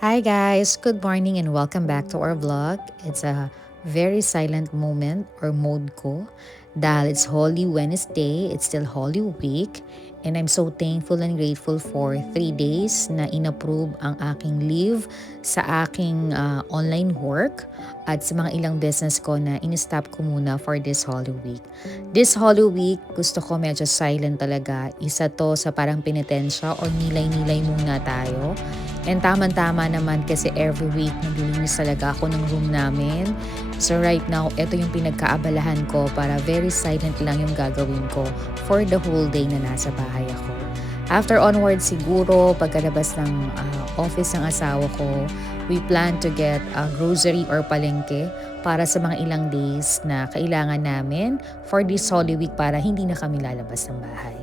Hi guys, good morning and welcome back to our vlog. It's a very silent moment or mode ko dahil it's Holy Wednesday, it's still Holy Week, and I'm so thankful and grateful for 3 days na inapprove ang aking leave sa aking online work at sa mga ilang business ko na in-stop ko muna for this Holy Week. This Holy Week, gusto ko medyo silent talaga. Isa to sa parang penitensya or nilay-nilay muna tayo. And tamang-tama naman kasi every week naglilinis talaga ako ng room namin. So right now, ito yung pinagkaabalahan ko para very silent lang yung gagawin ko for the whole day na nasa bahay ako. After onward siguro, pagkalabas ng office ng asawa ko, we plan to get a grocery or palengke para sa mga ilang days na kailangan namin for this Holy Week para hindi na kami lalabas ng bahay.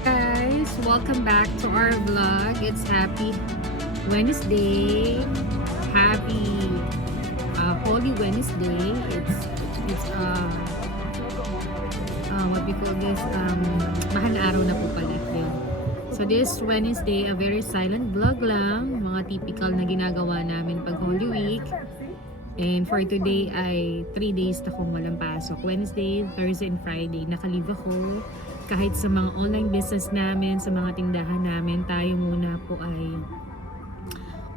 Guys, welcome back to our vlog. It's happy Wednesday. Happy Holy Wednesday. It's what we call this, mahal na araw na po pala yun. So this Wednesday, a very silent vlog lang, mga typical na ginagawa namin pag Holy Week. And for today ay 3 days na kung walang pasok. Wednesday, Thursday, and Friday naka-leave ako. Kahit sa mga online business namin, sa mga tindahan namin, tayo muna po ay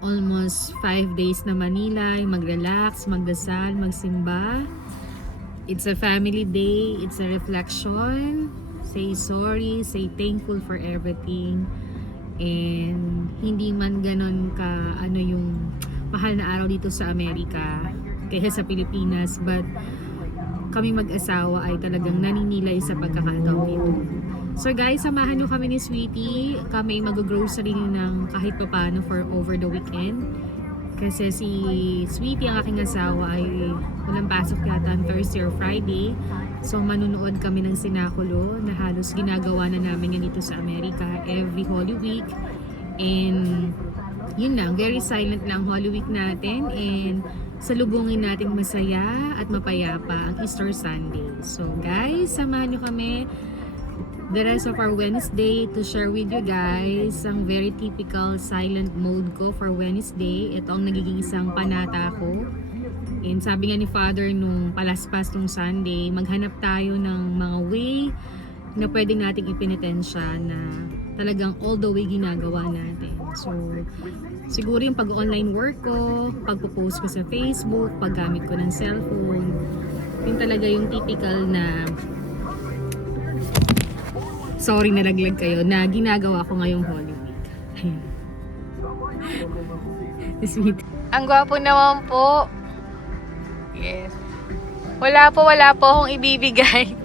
almost 5 days na Manila, mag-relax, magdasal, magsimba. It's a family day, it's a reflection, say sorry, say thankful for everything. And hindi man ganon ka yung mahal na araw dito sa Amerika kaya sa Pilipinas, but kami mag-asawa ay talagang naninilay sa pagkakataon nito. So guys, samahan nyo kami ni Sweetie. Kami mag-grocery ng kahit paano for over the weekend. Kasi si Sweetie, ang aking asawa, ay walang pasok yata on Thursday or Friday. So manunood kami ng sinakulo na halos ginagawa na namin yan dito sa Amerika every Holy Week. And yun lang, very silent lang Holy Week natin. And salubungin natin masaya at mapayapa ang Easter Sunday. So guys, samahan nyo kami the rest of our Wednesday to share with you guys ang very typical silent mode ko for Wednesday. Ito ang nagiging isang panata ko. And sabi nga ni Father nung palaspas nung Sunday, maghanap tayo ng mga way na pwede nating ipinitensya na talagang all the way ginagawa natin. So, siguro yung pag-online work ko, pagpo-post ko sa Facebook, paggamit ko ng cellphone, yun talaga yung typical na sorry nalaglag kayo, na ginagawa ko ngayong Holy Week. Sweet. Ang gwapo naman po. Yes. Wala po akong ibibigay.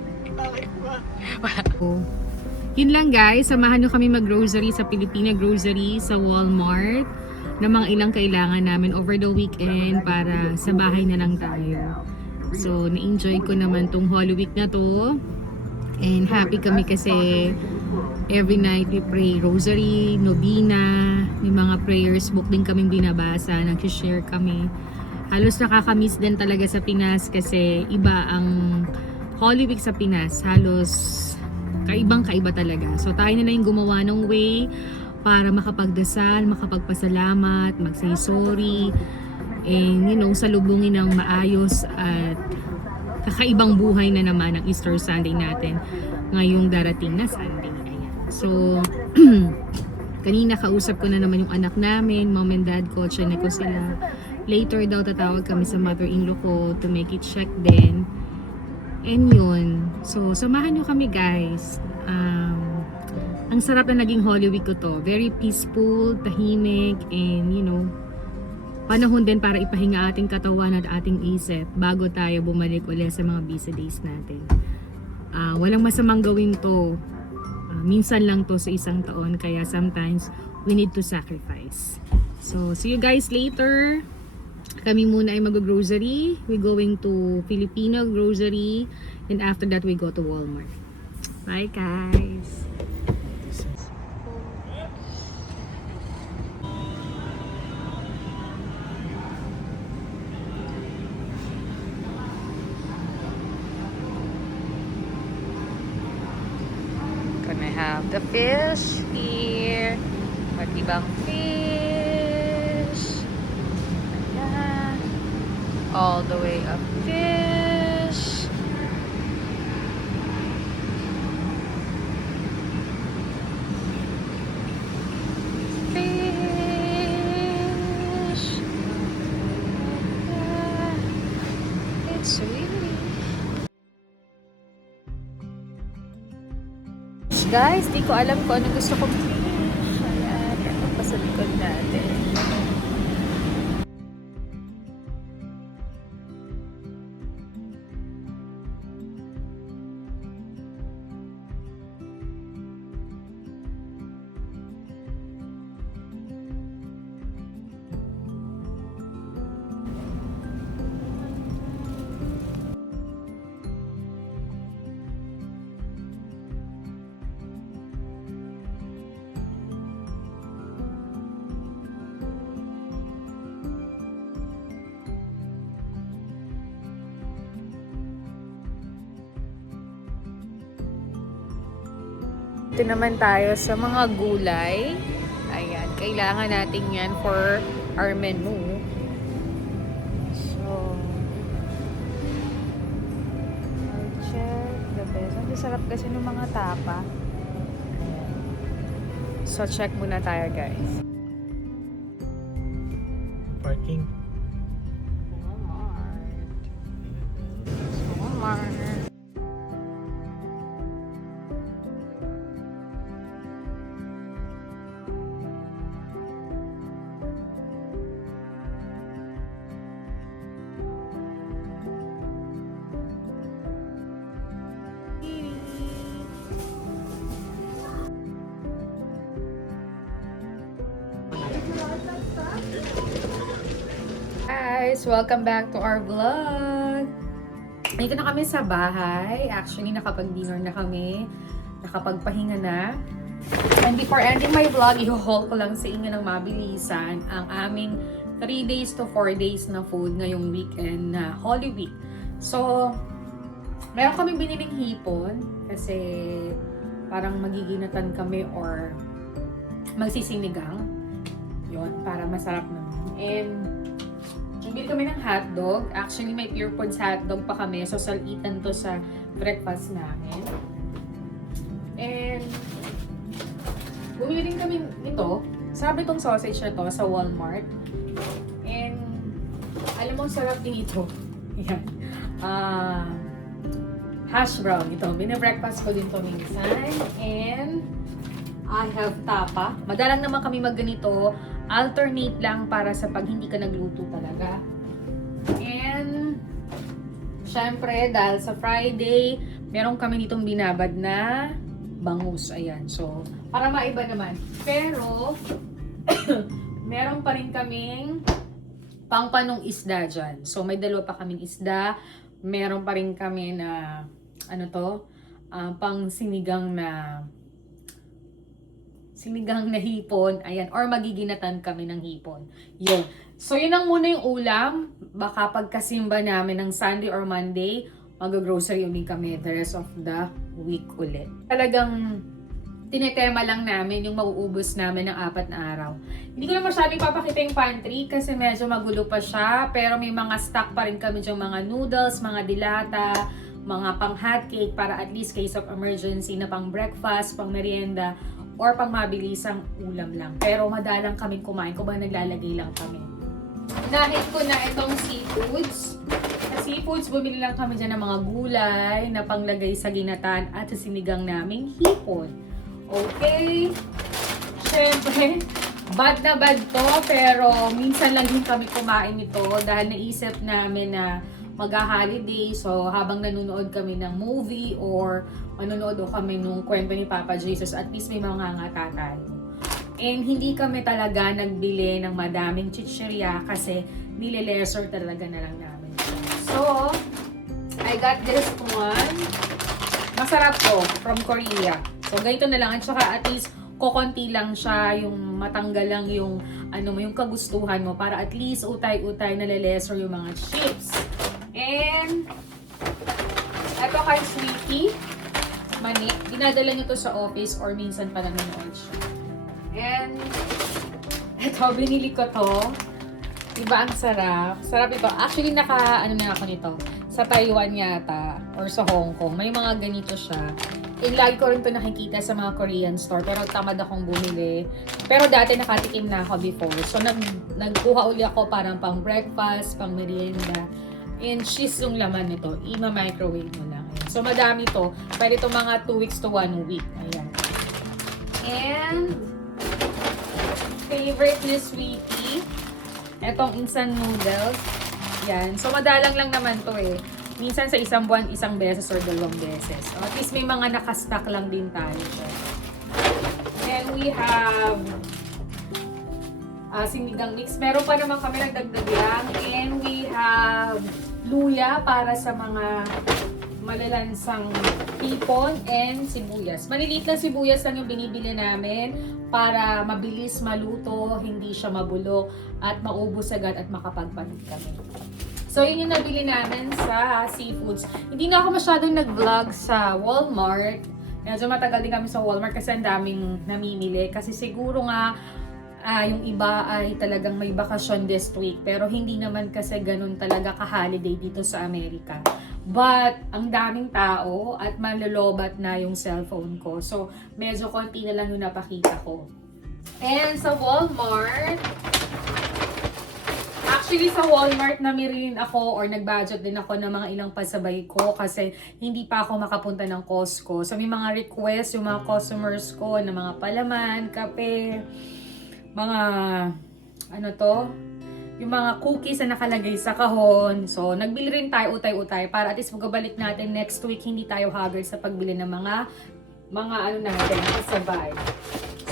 Yun lang guys, samahan nyo kami mag-grocery sa Pilipina Grocery, sa Walmart, na mga ilang kailangan namin over the weekend para sa bahay na lang tayo. So, na-enjoy ko naman tong Holy Week na to. And happy kami kasi every night we pray rosary, novena, may mga prayers book din kaming binabasa, nag-share kami. Halos nakakamiss din talaga sa Pinas kasi iba ang Holy Week sa Pinas, halos kaibang-kaiba talaga. So tayo na lang yung gumawa ng way para makapagdasal, makapagpasalamat, mag-say sorry, and salubungin ng maayos at kakaibang buhay na naman ang Easter Sunday natin ngayong darating na Sunday. Ayan. So kanina kausap ko na naman yung anak namin, mom and dad ko, chinek ko sila. Later daw tatawag kami sa mother-in-law ko to make it check din. And yun. So, samahan nyo kami guys. Ang sarap na naging Holy Week ko to. Very peaceful, tahimik, and panahon din para ipahinga ating katawan at ating isip bago tayo bumalik ulit sa mga busy days natin. Walang masamang gawin to. Minsan lang to sa isang taon, kaya sometimes we need to sacrifice. So, see you guys later. Kami muna ay mag-grocery. We're going to Filipino grocery. And after that, we go to Walmart. Bye, guys! Gonna have the fish here. Ba't ibang fish? Ayan. All the way up fish. Fish. guys. Di ko alam kung ano gusto kong fish. Ayan, ito pa sa likod natin. Ito naman tayo sa mga gulay. Ayan, kailangan natin yan for our menu. So, I'll check the best. Ang sarap kasi ng mga tapa. Ayan. So, check muna tayo guys. Parking. Walmart. Walmart. Guys, welcome back to our vlog. Dito na kami sa bahay. Actually, nakapag-dinner na kami. Nakapagpahinga na. And before ending my vlog, i-haul ko lang sa inyo ng mabilisan ang aming 3 days to 4 days na food ngayong weekend na Holy Week. So, meron kaming biniling hipon kasi parang magiginatan kami or magsisinigang. Yun, para masarap naman. And bili kami ng hotdog. Actually, may Pure Foods hotdog pa kami. So, salitan to sa breakfast namin. And bumili rin kami nito. Sabi tong sausage na to sa Walmart. And alam mo, sarap din ito. Yan. Hash brown ito. Bine-breakfast ko din to minsan. And I have tapa. Madalang naman kami magganito. Alternate lang para sa pag hindi ka nagluto talaga. And syempre, dahil sa Friday, meron kami ditong binabad na bangus. Ayan. So, para maiba naman. Pero, meron pa rin kaming pangpanong isda dyan. So, may dalawa pa kaming isda. Meron pa rin kami na, pang sinigang na hipon, ayan, or magiginatan kami ng hipon. Yun. So, yun ang muna yung ulam. Baka pagkasimba namin ng Sunday or Monday, mag-grocery ulit kami the rest of the week ulit. Talagang tinetema lang namin yung mauubos namin ng 4 na araw. Hindi ko na masyadong papakita yung pantry kasi medyo magulo pa siya, pero may mga stock pa rin kami dyan, mga noodles, mga dilata, mga pang hotcake para at least case of emergency na pang breakfast, pang merienda, or pang mabilisang ulam lang. Pero madalang kaming kumain kung ba naglalagay lang kami. Nahit ko na itong seafoods. Sa seafoods, bumili lang kami dyan ng mga gulay na panglagay sa ginatan at sa sinigang naming hipon. Okay? Siyempre, bad na bad to, pero minsan lang din kami kumain nito dahil naisip namin na mag-holiday. So, habang nanonood kami ng movie or manonood kami nung kwento ni Papa Jesus, at least may mga ngata tayo. And hindi kami talaga nagbili ng madaming chichirya kasi nile-lesser talaga na lang namin. So, I got this one. Masarap to, from Korea. So, ganito na lang. At saka at least kokonti lang siya, yung matanggal lang yung, yung kagustuhan mo para at least utay-utay nale-lesser yung mga chips. And, ito kay Sweetie. Mani, dinadala nyo to sa office or minsan pa nanonood siya. And, ito, binili ko to. Diba ang sarap? Sarap ito. Actually, na ako nito. Sa Taiwan yata, or sa Hong Kong. May mga ganito siya. And lagi ko rin to nakikita sa mga Korean store. Pero tamad akong bumili. Pero dati nakatikim na ako before. So, nagkuha uli ako parang pang breakfast, pang merienda. And cheese yung laman nito. Ima-microwave mo lang. Ayan. So, madami to. Pwede to mga 2 weeks to 1 week. Ayan. And, favorite ni Sweetie, etong instant noodles. Yan. So, madalang lang naman to eh. Minsan sa isang buwan, isang beses or 2 beses. So, at least may mga nakastock lang din tayo. Then, we have sinigang mix. Meron pa naman kami nagdagdag lang. And we have luya para sa mga malalansang hipon and sibuyas. Maliliit na sibuyas lang yung binibili namin para mabilis maluto, hindi siya mabulok, at maubos agad at makapagpalit kami. So, yun yung nabili namin sa seafoods. Hindi na ako masyadong nag-vlog sa Walmart. Medyo matagal din kami sa Walmart kasi ang daming namimili. Kasi siguro nga, yung iba ay talagang may bakasyon this week. Pero hindi naman kasi ganun talaga ka-holiday dito sa Amerika. But, ang daming tao at malolobat na yung cellphone ko. So, medyo konti na lang yung napakita ko. And sa Walmart, actually sa Walmart namirin ako or nag-budget din ako ng mga ilang pasabay ko kasi hindi pa ako makapunta ng Costco. So, may mga request yung mga customers ko na mga palaman, kape, mga yung mga cookies na nakalagay sa kahon. So, nagbili rin tayo utay-utay para at least magabalik natin next week, hindi tayo haggard sa pagbili ng mga natin, kasabay.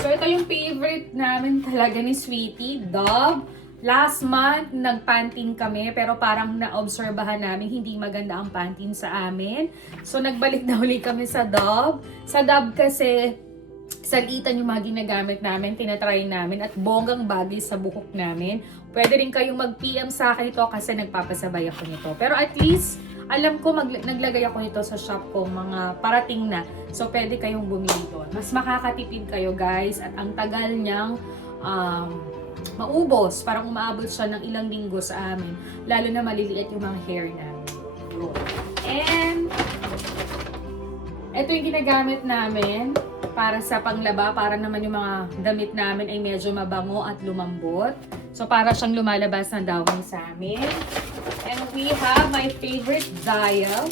So, ito yung favorite namin talaga ni Sweetie, Dove. Last month, nag-Pantene kami, pero parang naobserbahan namin hindi maganda ang Pantene sa amin. So, nagbalik na uli kami sa Dove. Sa Dove kasi, salitan yung mga ginagamit namin, tinatry namin, at bonggang bagay sa buhok namin. Pwede rin kayong mag-PM sa akin ito kasi nagpapasabay ako nito. Pero at least, alam ko naglagay ako nito sa shop ko, mga parating na. So, pwede kayong bumili doon. Mas makakatipid kayo, guys, at ang tagal niyang maubos. Parang umaabot siya ng ilang linggo sa amin. Lalo na maliliit yung mga hair namin. And, ito yung ginagamit namin para sa panglaba, para naman yung mga damit namin ay medyo mabango at lumambot. So, para siyang lumalabas na dahon sa amin. And we have my favorite dial.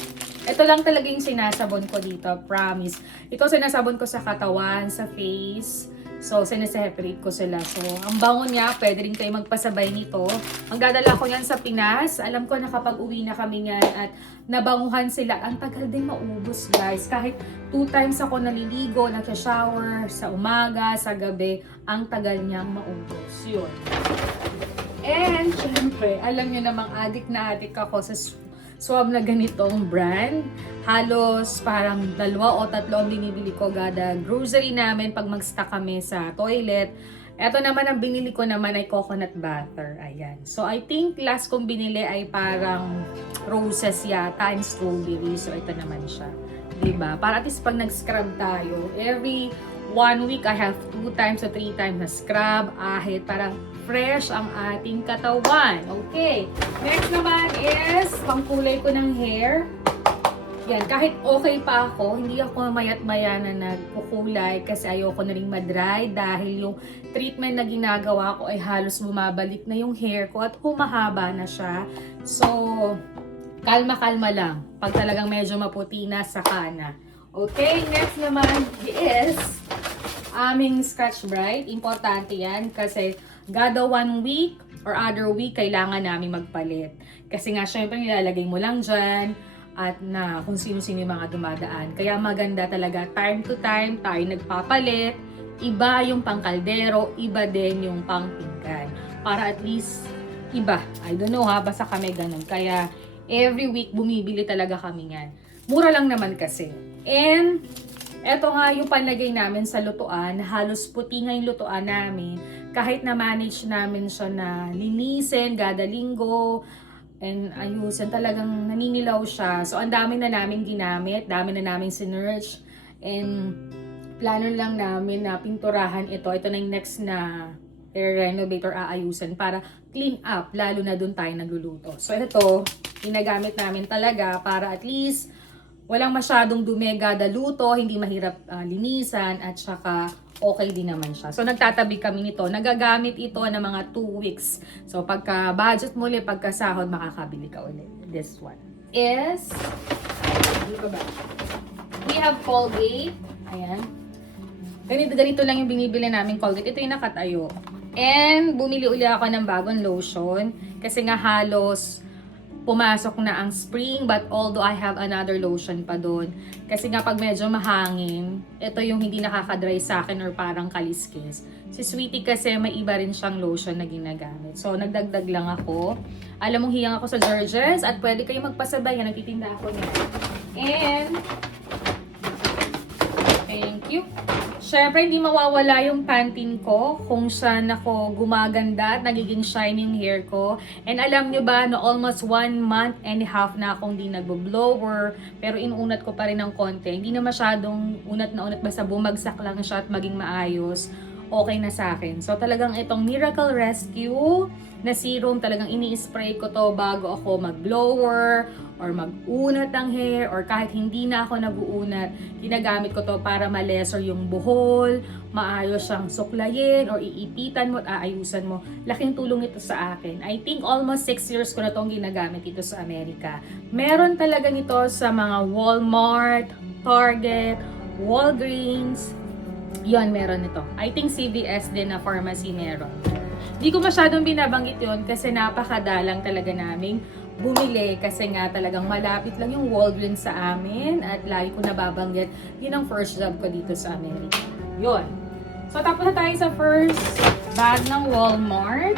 Ito lang talaga yung sinasabon ko dito, promise. Ito sinasabon ko sa katawan, sa face. So, sineseparate ko sila. So, ang bango niya, pwede rin kayo magpasabay nito. Ang dadala ko yan sa Pinas. Alam ko na kapag uwi na kami yan at nabanguhan sila, ang tagal din maubos, guys. Kahit 2 times ako naliligo, nag-shower, sa umaga, sa gabi, ang tagal niyang maubos. Yun. And, syempre, alam niyo namang addict na addict ako sa swab na ganitong brand. Halos parang 2 o 3 ang binibili ko gada grocery namin pag mag-stock kami sa toilet. Ito naman ang binili ko naman ay coconut butter. Ayan. So I think last kong binili ay parang roses yata and strawberry. So ito naman siya. Diba? Para at least pag nag-scrub tayo, every 1 week I have 2 times or 3 times na scrub, ahit, para fresh ang ating katawan. Okay. Next naman is pangkulay ko ng hair. Yan, kahit okay pa ako, hindi ako mayat-maya na nagkukulay kasi ayoko na rin madry dahil yung treatment na ginagawa ko ay halos bumabalik na yung hair ko at humahaba na siya. So, kalma-kalma lang. Pag talagang medyo maputi na, saka na. Okay, next naman is aming Scotch Brite. Importante yan kasi gada 1 week or other week, kailangan namin magpalit. Kasi nga, syempre, nilalagay mo lang dyan at na kung sino-sino yung mga dumadaan. Kaya maganda talaga, time to time, tayo nagpapalit. Iba yung pangkaldero, iba din yung pangpinggan. Para at least, iba. I don't know ha, basta kami ganun. Kaya, every week, bumibili talaga kami yan. Mura lang naman kasi. And, eto nga yung panlagay namin sa lutuan, halos puti nga yung lutuan namin. Kahit na-manage namin siya na linisin, gada linggo, and ayusin, talagang naninilaw siya. So, ang dami na namin ginamit, dami na namin sinerch, and plano lang namin na pinturahan ito. Ito na yung next na i-renovate or aayusin para clean up, lalo na dun tayo nagluluto. So, ito, ginagamit namin talaga para at least walang masyadong dumi gada luto, hindi mahirap linisan, at saka okay din naman siya. So, nagtatabi kami nito. Nagagamit ito ng mga 2 weeks. So, pagka budget mo ulit, pagka sahod, makakabili ka ulit. This one is Dito ba? We have Colgate. Ayan. Ganito lang yung binibili namin Colgate. Ito yung nakatayo. And bumili uli ako ng bagong lotion. Kasi nga halos pumasok na ang spring, but although I have another lotion pa doon. Kasi nga pag medyo mahangin, ito yung hindi nakaka-dry sa akin or parang kaliskis. Si Sweetie kasi may iba rin siyang lotion na ginagamit. So nagdagdag lang ako. Alam mong hiyang ako sa Georges at pwede kayo magpasabay. Nagtitinda ako niya. And thank you. Syempre, hindi mawawala yung Pantene ko kung saan ako gumaganda at nagiging shiny yung hair ko. And alam nyo ba, no, almost 1 month and a half na akong di nagbo-blower. Pero inuunat ko pa rin ng konti. Hindi na masyadong unat na unat, basta bumagsak lang siya at maging maayos. Okay na sa akin. So talagang itong Miracle Rescue na serum, talagang ini-spray ko to bago ako mag-blower or mag-unat ng hair or kahit hindi na ako nag-uunat, ginagamit ko to para ma-lesser yung buhol, maayos siyang suklayin or iipitan mo at aayusan mo. Laking tulong ito sa akin. I think almost 6 years ko na itong ginagamit dito sa Amerika. Meron talaga nito sa mga Walmart, Target, Walgreens. Yon, meron ito. I think CVS din na pharmacy meron. Di ko masyadong binabanggit yon kasi napakadalang talaga naming bumili kasi nga talagang malapit lang yung Walgreens sa amin at lagi ko nababanggit, yun ang first job ko dito sa Amerika. Yun. So tapos na tayo sa first bag ng Walmart.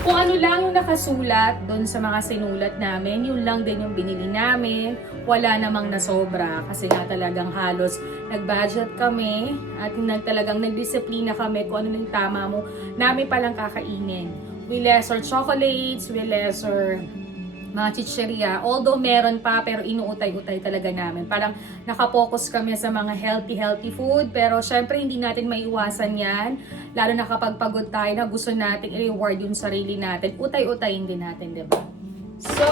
Kung ano lang yung nakasulat doon sa mga sinulat namin, yun lang din yung binili namin. Wala namang nasobra kasi nga talagang halos nag-budget kami at talagang nagdisiplina kami kung ano yung tama mo namin palang kakainin. We lesser chocolates, we lesser mga chicheria. Although meron pa, pero inuutay-utay talaga namin. Parang nakapokus kami sa mga healthy food. Pero syempre, hindi natin maiwasan yan. Lalo na kapag pagod tayo na gusto natin i-reward yung sarili natin. Utay-utayin din natin, diba? So,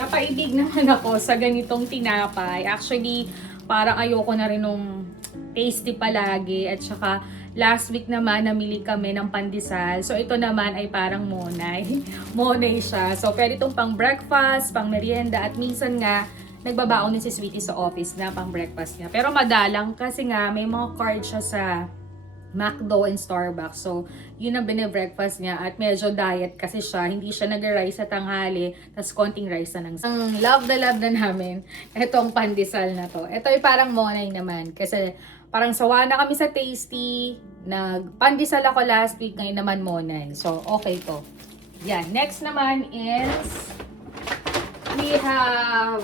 napaibig naman ako sa ganitong tinapay. Actually, parang ayoko na rin nung tasty palagi. At saka, last week naman, namili kami ng pandesal. So, ito naman ay parang monay. Monay siya. So, pwede itong pang breakfast, pang merienda, at minsan nga, nagbabaon din si Sweetie sa office na pang breakfast niya. Pero madalang kasi nga, may mga card siya sa McDo and Starbucks. So, yun ang bine-breakfast niya. At medyo diet kasi siya. Hindi siya nag-rice sa tanghali. Tapos konting rice na ng love na namin. Itong pandesal na to. Ito ay parang monay naman. Kasi parang sawa na kami sa tasty. Nagpandesal ako last week. Ngayon naman monay. So, okay to. Yan. Next naman is we have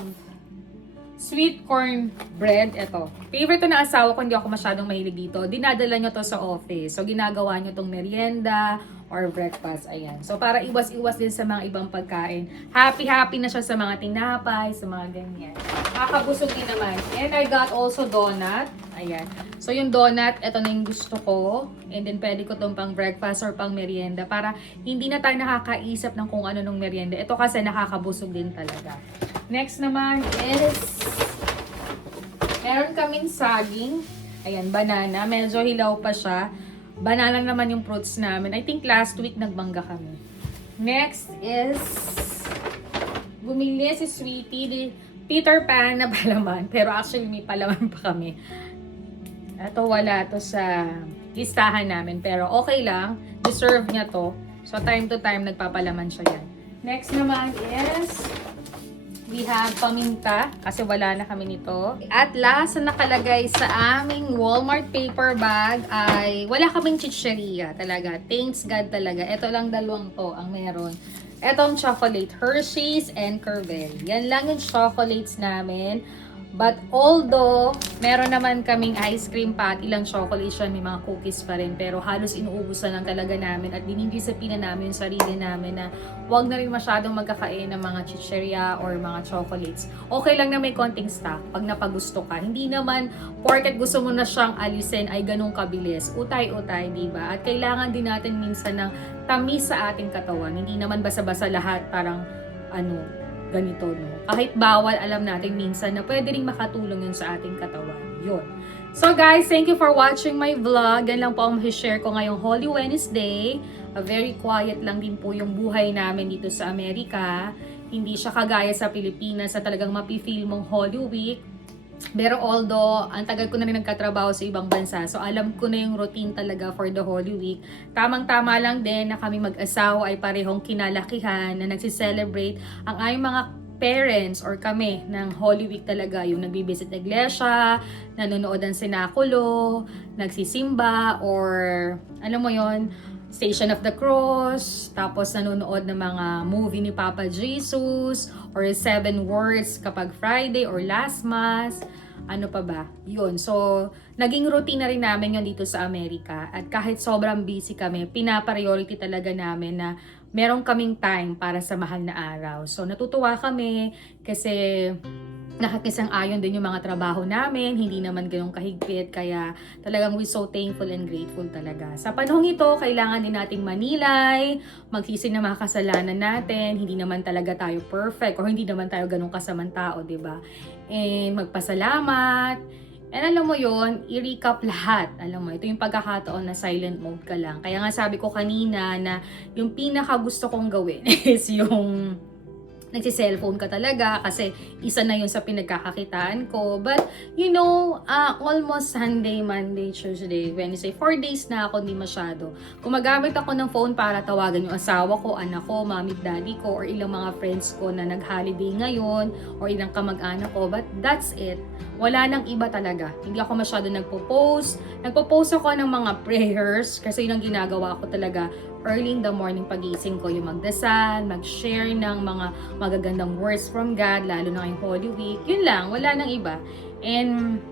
sweet corn bread. Ito. Favorite to na asawa ko, hindi ako masyadong mahilig dito. Dinadala nyo to sa office. So, ginagawa nyo tong merienda or breakfast. Ayan. So, para iwas-iwas din sa mga ibang pagkain. Happy na siya sa mga tinapay, sa mga ganyan. Kakabusog din naman. And I got also donut. Ayan. So, yung donut, ito na yung gusto ko. And then, pwede ko tong pang breakfast or pang merienda para hindi na tayo nakakaisip ng kung ano nung merienda. Ito kasi nakakabusog din talaga. Next naman is meron kaming saging. Ayan, banana. Medyo hilaw pa siya. Banana naman yung fruits namin. I think last week nagbangga kami. Next is bumili si Sweetie Peter Pan na palaman. Pero actually may palaman pa kami. Ito wala to sa listahan namin. Pero okay lang. Deserve niya to. So time to time nagpapalaman siya yan. Next naman is we have paminta, kasi wala na kami nito. At last na nakalagay sa aming Walmart paper bag ay wala kaming chicheria talaga. Thanks God talaga. Ito lang dalawang to ang meron. Etong chocolate, Hershey's and Kervel. Yan lang yung chocolates namin. But although, meron naman kaming ice cream pa at ilang chocolate siya, may mga cookies pa rin. Pero halos inuubusan lang talaga namin at dinidisiplina namin yung sarili namin na wag na rin masyadong magkakain ng mga chicheria or mga chocolates. Okay lang na may konting stock pag napagusto ka. Hindi naman porket gusto mo na siyang alisin ay ganun kabilis. Utay-utay, diba? At kailangan din natin minsan ng tamis sa ating katawan. Hindi naman basa-basa lahat parang ganito, no? Kahit bawal, alam natin minsan na pwede rin makatulong yun sa ating katawan. Yun. So guys, thank you for watching my vlog. Yan lang po ang share ko ngayong Holy Wednesday. A very quiet lang din po yung buhay namin dito sa Amerika. Hindi siya kagaya sa Pilipinas na talagang mapi-feel mong Holy Week. Pero although, ang tagal ko na rin nagkatrabaho sa ibang bansa, so alam ko na yung routine talaga for the Holy Week. Tamang-tama lang din na kami mag-asawa ay parehong kinalakihan na nagsiselebrate ang aming mga parents or kami ng Holy Week talaga. Yung nagbibisit na iglesia, nanonood ng sinakulo, nagsisimba, or alam mo yon, Station of the Cross, tapos nanonood ng mga movie ni Papa Jesus, or Seven Words kapag Friday or Last Mass, ano pa ba? Yun. So, naging routine na rin namin yun dito sa Amerika. At kahit sobrang busy kami, pinapriority talaga namin na meron kaming time para sa mahal na araw. So, natutuwa kami kasi nakakisang-ayon din yung mga trabaho namin, hindi naman ganun kahigpit, kaya talagang we're so thankful and grateful talaga. Sa panahong ito, kailangan din nating manilay, magsisi na mga kasalanan natin, hindi naman talaga tayo perfect, or hindi naman tayo ganun kasamang tao, di ba? And magpasalamat, and alam mo yon, i-recap lahat. Alam mo, ito yung pagkakataon na silent mode ka lang. Kaya nga sabi ko kanina na yung pinaka gusto kong gawin is yung nagsi-cellphone ka talaga kasi isa na yun sa pinagkakakitaan ko. But, you know, almost Sunday, Monday, Tuesday, Wednesday, 4 days na ako, hindi masyado. Gumagamit ako ng phone para tawagan yung asawa ko, anak ko, mami, daddy ko, or ilang mga friends ko na nag-holiday ngayon, or ilang kamag-anak ko. But that's it. Wala nang iba talaga. Hindi ako masyado nagpo-post. Nagpo-post ako ng mga prayers kasi yun ang ginagawa ko talaga early in the morning pagising ko, yung magdasal, mag-share ng mga magagandang words from God, lalo na ngayong Holy Week. Yun lang, wala nang iba. And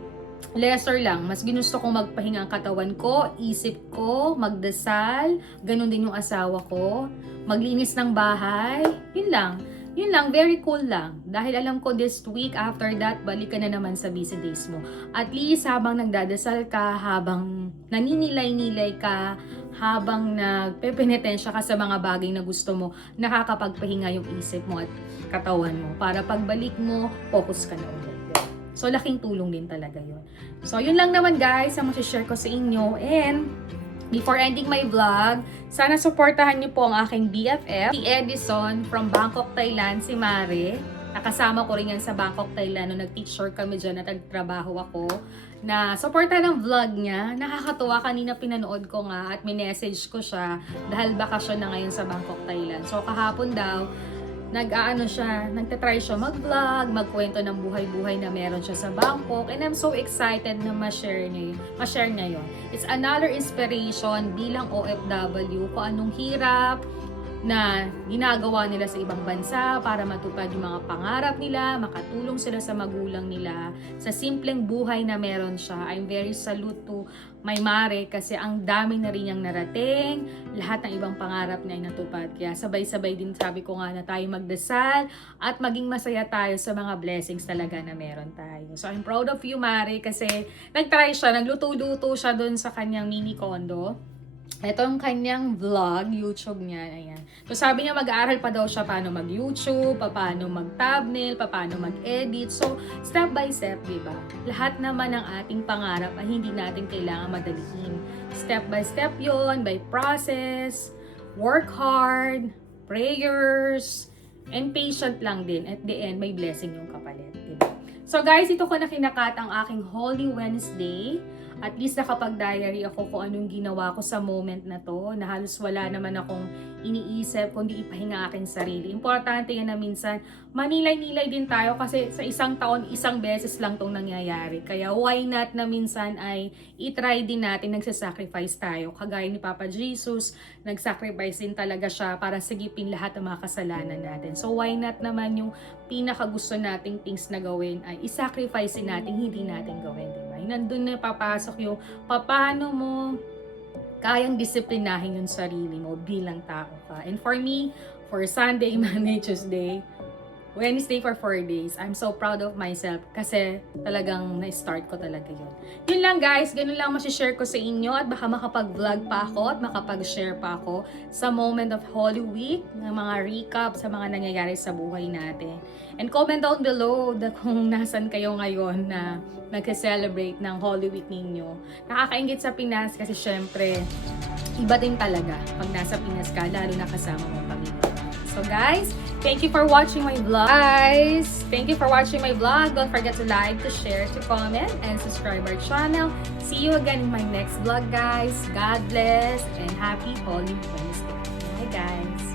lesser lang, mas ginusto kong magpahinga ang katawan ko, isip ko, magdasal, ganun din yung asawa ko, maglinis ng bahay, yun lang. Yun lang, very cool lang. Dahil alam ko this week, after that, balik ka na naman sa busy days mo. At least habang nagdadasal ka, habang naninilay-nilay ka, habang nagpepenitensya ka sa mga bagay na gusto mo, nakakapagpahinga yung isip mo at katawan mo. Para pagbalik mo, focus ka na ulit. So, laking tulong din talaga yun. So, yun lang naman guys, ang share ko sa inyo. And before ending my vlog, sana supportahan niyo po ang aking BFF, si Edison from Bangkok, Thailand, si Mare. Nakasama ko rin yan sa Bangkok, Thailand, nung nag-teacher kami dyan at nagtrabaho ako. Na supportahan ng vlog niya. Nakakatuwa, kanina pinanood ko nga at minessage ko siya dahil bakasyon na ngayon sa Bangkok, Thailand. So kahapon daw, nagtatry siya mag-vlog, magkwento ng buhay-buhay na meron siya sa Bangkok, and I'm so excited na ma-share niya yun. It's another inspiration bilang OFW kung anong hirap na ginagawa nila sa ibang bansa para matupad yung mga pangarap nila, makatulong sila sa magulang nila, sa simpleng buhay na meron siya. I'm very salute to my Mare kasi ang dami na rin niyang narating, lahat ng ibang pangarap niya ay natupad. Kaya sabay-sabay din sabi ko nga na tayo magdasal at maging masaya tayo sa mga blessings talaga na meron tayo. So I'm proud of you, Mare, kasi nagtry siya, nagluto-luto siya doon sa kanyang mini condo. Ito ang kanyang vlog, YouTube niya, ayan. So sabi niya mag-aaral pa daw siya paano mag-YouTube, paano mag-thumbnail, paano mag-edit. So step by step, diba? Lahat naman ng ating pangarap ay hindi natin kailangan madalihin. Step by step yon, by process, work hard, prayers, and patient lang din. At the end, may blessing yung kapalit, diba? So guys, ito ko na kinakat ang aking Holy Wednesday. At least nakapag-diary ako kung anong ginawa ko sa moment na to, na halos wala naman akong iniisip kundi ipahinga aking sarili. Importante yan na minsan manilay-nilay din tayo kasi sa isang taon, isang beses lang tong nangyayari. Kaya why not na minsan ay itry din natin, nagsasacrifice tayo. Kagaya ni Papa Jesus, nagsacrifice din talaga siya para sigipin lahat ng mga kasalanan natin. So why not naman yung pinakagusto nating things na gawin ay isacrifice natin, hindi natin gawin, diba? Nandun na papasok yung paano mo kayang disiplinahin yung sarili mo bilang tao ka. And for me, for Sunday, Monday, Tuesday, Wednesday for 4 days, I'm so proud of myself kasi talagang na-start ko talaga yun. Yun lang guys, ganun lang masishare ko sa inyo at baka makapag-vlog pa ako at makapag-share pa ako sa moment of Holy Week, ng mga recap sa mga nangyayari sa buhay natin. And comment down below kung nasan kayo ngayon na nag-celebrate ng Holy Week ninyo. Nakakaingit sa Pinas kasi syempre iba din talaga pag nasa Pinas ka, lalo na kasama mong pamilya. So guys, thank you for watching my vlog. Guys, thank you for watching my vlog. Don't forget to like, to share, to comment, and subscribe our channel. See you again in my next vlog, guys. God bless and happy Holy Wednesday. Bye, guys.